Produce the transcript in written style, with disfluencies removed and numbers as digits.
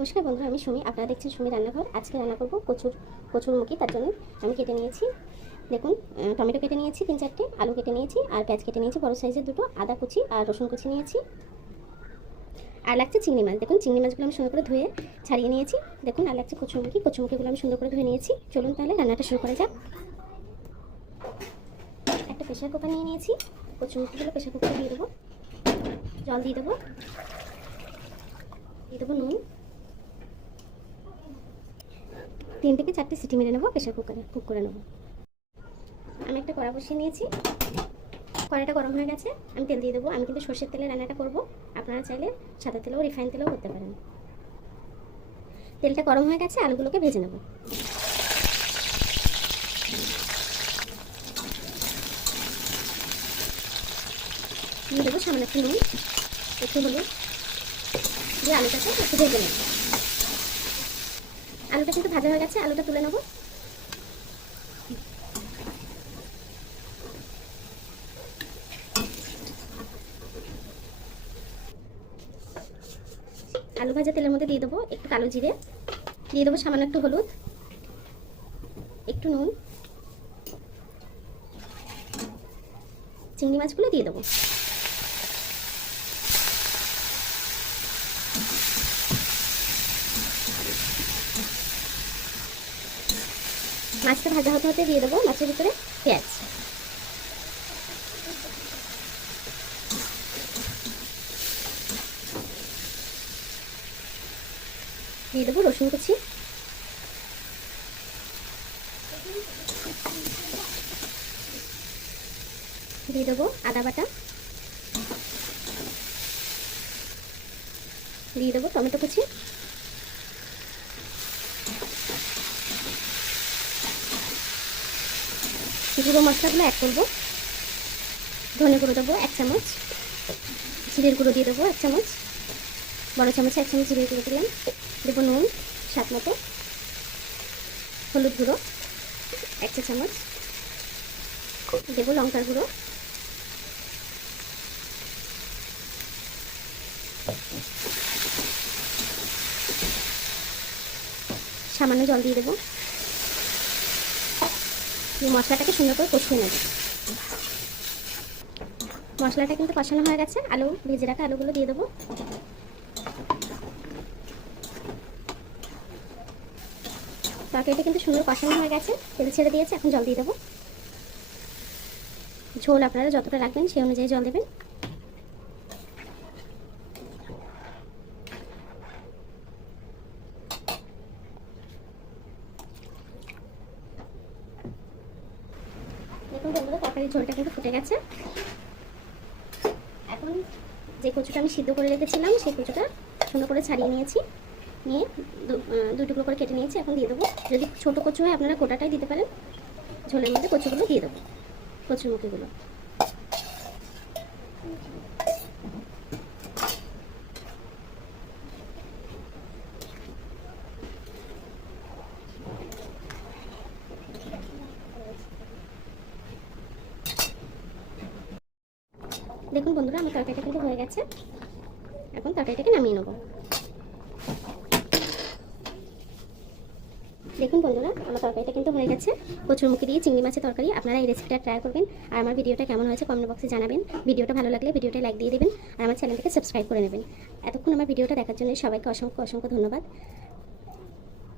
নমস্কার বন্ধুরা, আমি সুমি। আপনারা দেখছেন সুমি রান্নাঘর। আজকে রান্না করব কচুরমুখী। তার জন্য আমি কেটে নিয়েছি, দেখুন, টমেটো কেটে নিয়েছি 3-4টে, আলু কেটে নিয়েছি, আর পেঁয়াজ কেটে নিয়েছি বড় সাইজের দুটো, আদা কুচি আর রসুন কুচি নিয়েছি, আর লাগছে চিংড়ি মাছ। দেখুন, চিংড়ি মাছগুলো আমি সুন্দর করে ধুয়ে ছাড়িয়ে নিয়েছি। দেখুন, আর লাগছে কচুরমুখীগুলো আমি সুন্দর করে ধুয়ে নিয়েছি। চলুন তাহলে রান্নাটা শুরু করা যাক। একটা প্রেশার কুকার নিয়ে নিয়েছি, কচুরমুখীগুলো প্রেশার কুকারে দিয়ে দেবো। জল দিয়ে দেবো, নুন। 3 থেকে 4টে সিটি মেরে নেবো, প্রেশার কুকারে কুক করে নেবো। আমি একটা কড়া বসিয়ে নিয়েছি, কড়াইটা গরম হয়ে গেছে। আমি তেল দিয়ে দেবো। আমি কিন্তু সর্ষের তেলে রান্নাটা করব, আপনারা চাইলে সাদা তেলেও রিফাইন তেলেও করতে পারেন। তেলটা গরম হয়ে গেছে, আলুগুলোকে ভেজে নেব। দিয়ে দেবো সামান্য একটু নুন, একটু হলুদ দিয়ে আলুটাকে একটু ভেজে নেব। আলুটা কিন্তু ভাজা হয়ে গেছে, আলুটা তুলে নেব। আলু ভাজা তেলের মধ্যে দিয়ে দেবো একটু কালো জিরে, দিয়ে দেবো সামান্য একটু হলুদ, একটু নুন, চিংড়ি মাছগুলো দিয়ে দেবো। মাছটা ভাজা হতে হতে দিয়ে দেবো মাছের ভিতরে পেঁয়াজ, দিয়ে দেবো রসুন কুচি, দিয়ে দেবো আদা বাটা, দিয়ে দেবো টমেটো কুচি, গুঁড়ো মশলাগুলো অ্যাড করবো। ধনে গুঁড়ো দেবো 1 চামচ, জিরের গুঁড়ো দিয়ে দেবো 1 চামচ, বড় চামচে 1 চামচ জিরের গুঁড়ো দিলাম। দেবো নুন স্বাদ মতো, হলুদ গুঁড়ো 1 চা চামচ, দেবো লঙ্কার গুঁড়ো, সামান্য জল দিয়ে দেবো। মশলাটাকে সুন্দর করে কষিয়ে নেব। মশলাটা কিন্তু কষানো হয়ে গেছে, আলু ভেজে রাখা আলুগুলো দিয়ে দেবো। তরকারিটা কিন্তু সুন্দর কষানো হয়ে গেছে, তেল ছেড়ে দিয়েছে। এখন জল দিয়ে দেবো। ঝোল আপনারা যতটা রাখবেন সেই অনুযায়ী জল দেবেন। দেখুন বন্ধুরা, তরকারির ঝোলটা কিন্তু ফুটে গেছে। এখন যে কচুটা আমি সিদ্ধ করে রেখেছিলাম সেই কচুটা সুন্দর করে ছাড়িয়ে নিয়েছি, নিয়ে দু টুকরো করে কেটে নিয়েছি। এখন দিয়ে দেবো। যদি ছোটো কচু হয় আপনারা গোটাটাই দিতে পারেন। ঝোলের মধ্যে কচুগুলো দিয়ে দেবো, কচুরমুখীগুলো। দেখুন বন্ধুরা, আমার তরকারিটা কিন্তু হয়ে গেছে। এখন তরকারিটাকে নামিয়ে নেব। দেখুন বন্ধুরা, আমার তরকারিটা কিন্তু হয়ে গেছে। কচুরমুখী দিয়ে চিংড়ি মাছের তরকারি। আপনারা এই রেসিপিটা ট্রাই করবেন, আর আমার ভিডিওটা কেমন হয়েছে কমেন্ট বক্সে জানাবেন। ভিডিওটা ভালো লাগলে ভিডিওটা লাইক দিয়ে দেবেন, আর আমার চ্যানেলটাকে সাবস্ক্রাইব করে নেবেন। এতক্ষণ আমার ভিডিওটা দেখার জন্য সবাইকে অসংখ্য ধন্যবাদ।